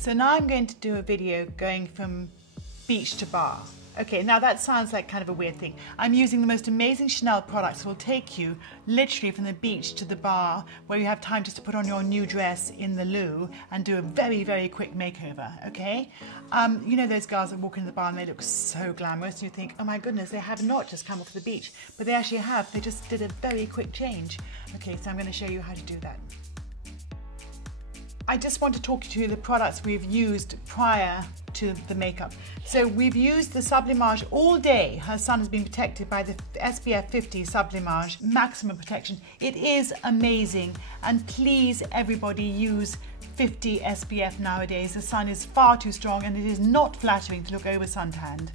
So now I'm going to do a video going from beach to bar. Okay, now that sounds like kind of a weird thing. I'm using the most amazing Chanel products that will take you literally from the beach to the bar, where you have time just to put on your new dress in the loo and do a very, very quick makeover, okay? You know those girls that walk into the bar and they look so glamorous and you think, oh my goodness, they have not just come off the beach, but they actually have. They just did a very quick change. Okay, so I'm going to show you how to do that. I just want to talk to you the products we've used prior to the makeup. So we've used the Sublimage all day. Her sun has been protected by the SPF 50 Sublimage maximum protection. It is amazing, and please everybody use 50 SPF nowadays. The sun is far too strong and it is not flattering to look over suntanned.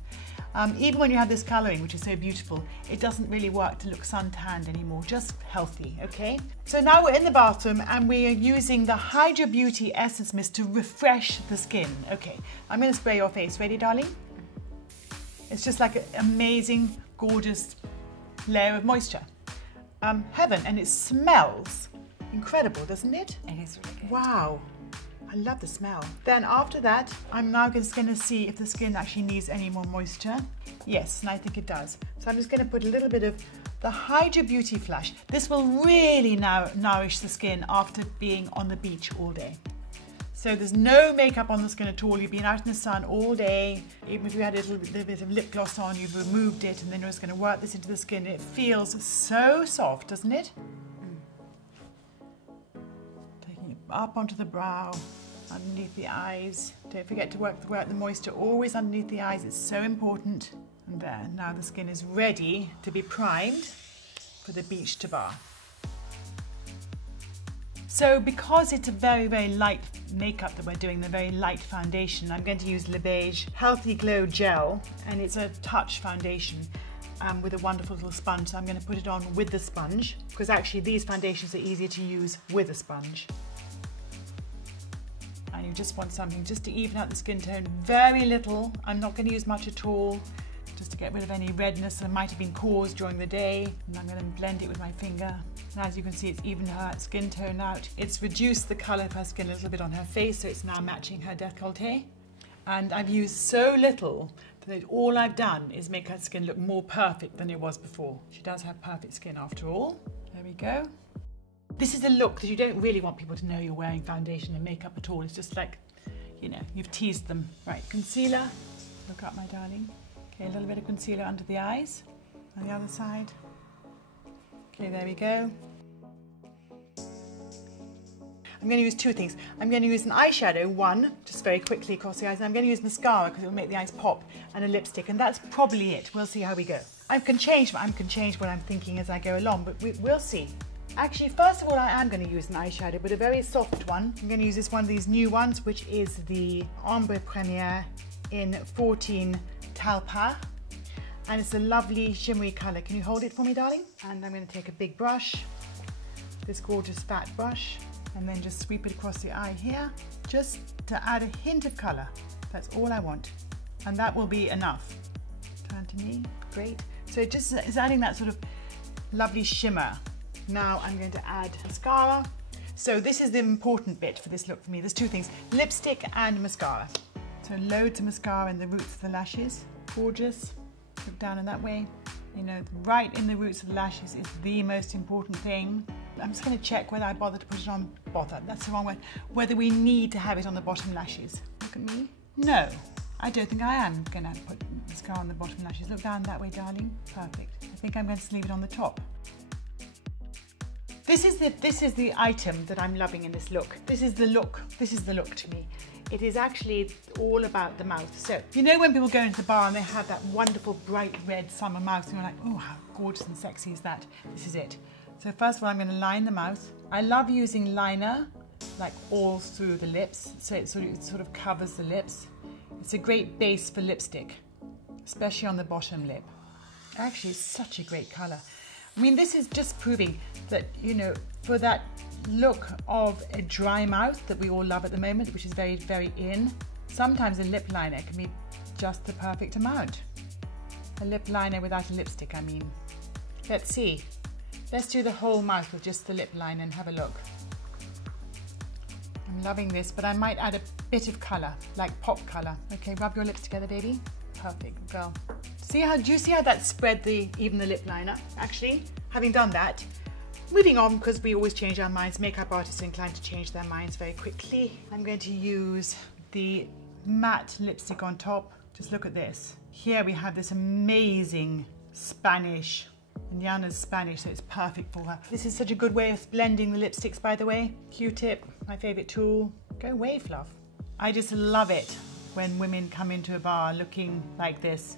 Even when you have this colouring, which is so beautiful, it doesn't really work to look suntanned anymore, just healthy, okay? So now we're in the bathroom and we are using the Hydra Beauty Essence Mist to refresh the skin. Okay, I'm going to spray your face. Ready, darling? It's just like an amazing, gorgeous layer of moisture. Heaven, and it smells incredible, doesn't it? It is really good. Wow. I love the smell. Then after that, I'm now just going to see if the skin actually needs any more moisture. Yes, and I think it does. So I'm just going to put a little bit of the Hydra Beauty Flush. This will really now nourish the skin after being on the beach all day. So there's no makeup on the skin at all. You've been out in the sun all day. Even if you had a little bit of lip gloss on, you've removed it and then you're just going to work this into the skin. It feels so soft, doesn't it? Taking it up onto the brow, underneath the eyes. Don't forget to work the moisture always underneath the eyes. It's so important. And there, now the skin is ready to be primed for the beach to bar. So because it's a very, very light makeup that we're doing, the very light foundation, I'm going to use Le Beige Healthy Glow Gel, and it's a touch foundation with a wonderful little sponge. So I'm going to put it on with the sponge, because actually these foundations are easier to use with a sponge. And you just want something just to even out the skin tone, very little. I'm not going to use much at all, just to get rid of any redness that might have been caused during the day. And I'm going to blend it with my finger. And as you can see, it's evened her skin tone out. It's reduced the colour of her skin a little bit on her face, so it's now matching her décolleté. And I've used so little that all I've done is make her skin look more perfect than it was before. She does have perfect skin after all. There we go. This is a look that you don't really want people to know you're wearing foundation and makeup at all. It's just like, you know, you've teased them. Right, concealer. Look up, my darling. Okay, a little bit of concealer under the eyes. On the other side. Okay, there we go. I'm going to use two things. I'm going to use an eyeshadow, one, just very quickly across the eyes, and I'm going to use mascara because it will make the eyes pop, and a lipstick, and that's probably it. We'll see how we go. I can change what I'm thinking as I go along, but we'll see. Actually, first of all, I am going to use an eyeshadow, but a very soft one. I'm going to use this one of these new ones, which is the Ombre Premiere in 14 Talpa. And it's a lovely shimmery colour. Can you hold it for me, darling? And I'm going to take a big brush, this gorgeous fat brush, and then just sweep it across the eye here, just to add a hint of colour. That's all I want. And that will be enough. Turn to me, great. So it just is adding that sort of lovely shimmer. Now I'm going to add mascara. So this is the important bit for this look for me. There's two things, lipstick and mascara. So loads of mascara in the roots of the lashes. Gorgeous. Look down in that way. You know, right in the roots of the lashes is the most important thing. I'm just going to check whether I bother to put it on, that's the wrong word, whether we need to have it on the bottom lashes. Look at me. No, I don't think I am going to put mascara on the bottom lashes. Look down that way, darling. Perfect. I think I'm going to leave it on the top. This is the item that I'm loving in this look. This is the look to me. It is actually all about the mouth. So, you know when people go into the bar and they have that wonderful bright red summer mouth and you're like, oh, how gorgeous and sexy is that? This is it. So first of all, I'm going to line the mouth. I love using liner, like all through the lips, so it sort of covers the lips. It's a great base for lipstick, especially on the bottom lip. Actually, it's such a great colour. I mean, this is just proving that, you know, for that look of a dry mouth that we all love at the moment, which is very, very in, sometimes a lip liner can be just the perfect amount. A lip liner without a lipstick, I mean. Let's see. Let's do the whole mouth with just the lip liner and have a look. I'm loving this, but I might add a bit of colour, like pop colour. Okay, rub your lips together, baby. Perfect, girl. Do you see how that spread even the lip liner? Actually, having done that, moving on, because we always change our minds. Makeup artists are inclined to change their minds very quickly. I'm going to use the matte lipstick on top. Just look at this. Here we have this amazing Spanish, and Jana's Spanish, so it's perfect for her. This is such a good way of blending the lipsticks, by the way. Q-tip, my favorite tool. Go away, fluff. I just love it when women come into a bar looking like this.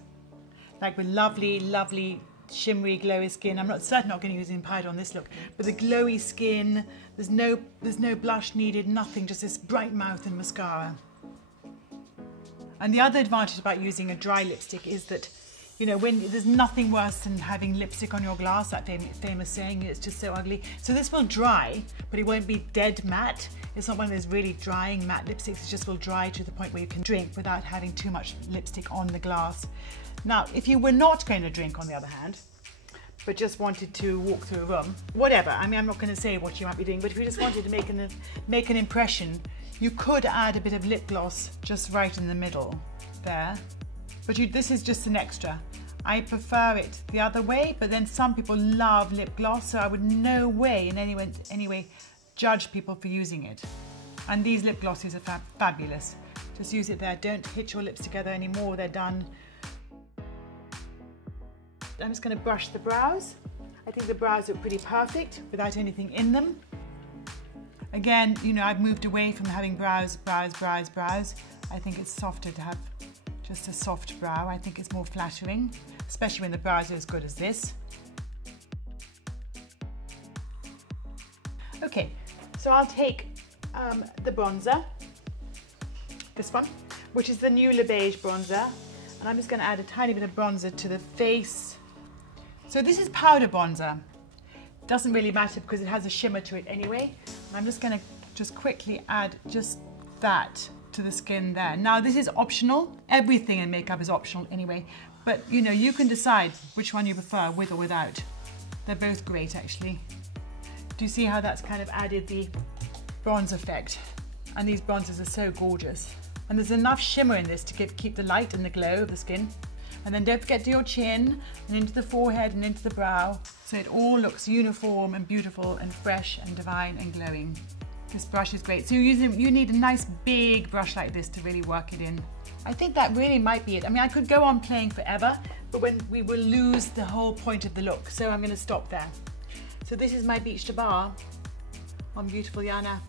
Like with lovely, lovely, shimmery, glowy skin. I'm certainly not going to use any powder on this look, but the glowy skin, there's no blush needed, nothing, just this bright mouth and mascara. And the other advantage about using a dry lipstick is that, you know, when there's nothing worse than having lipstick on your glass, that famous saying, it's just so ugly. So this will dry, but it won't be dead matte. It's not one of those really drying matte lipsticks. It just will dry to the point where you can drink without having too much lipstick on the glass. Now, if you were not going to drink, on the other hand, but just wanted to walk through a room, whatever, I mean, I'm not going to say what you might be doing, but if you just wanted to make an impression, you could add a bit of lip gloss just right in the middle there. But this is just an extra. I prefer it the other way, but then some people love lip gloss, so I would no way in any way judge people for using it. And these lip glosses are fabulous. Just use it there. Don't hit your lips together anymore. They're done. I'm just going to brush the brows. I think the brows look pretty perfect without anything in them. Again, you know, I've moved away from having brows. I think it's softer to have just a soft brow. I think it's more flattering, especially when the brows are as good as this. Okay, so I'll take the bronzer, this one, which is the new Le Beige bronzer, and I'm just going to add a tiny bit of bronzer to the face. So this is powder bronzer. Doesn't really matter because it has a shimmer to it anyway. And I'm just going to just quickly add just that to the skin there. Now this is optional. Everything in makeup is optional anyway, but you know, you can decide which one you prefer, with or without. They're both great actually. Do you see how that's kind of added the bronze effect? And these bronzers are so gorgeous. And there's enough shimmer in this to keep the light and the glow of the skin. And then don't forget to your chin and into the forehead and into the brow, so it all looks uniform and beautiful and fresh and divine and glowing. This brush is great. So you need a nice big brush like this to really work it in. I think that really might be it. I mean, I could go on playing forever, but when we will lose the whole point of the look. So I'm going to stop there. So this is my beach to bar on beautiful Jana.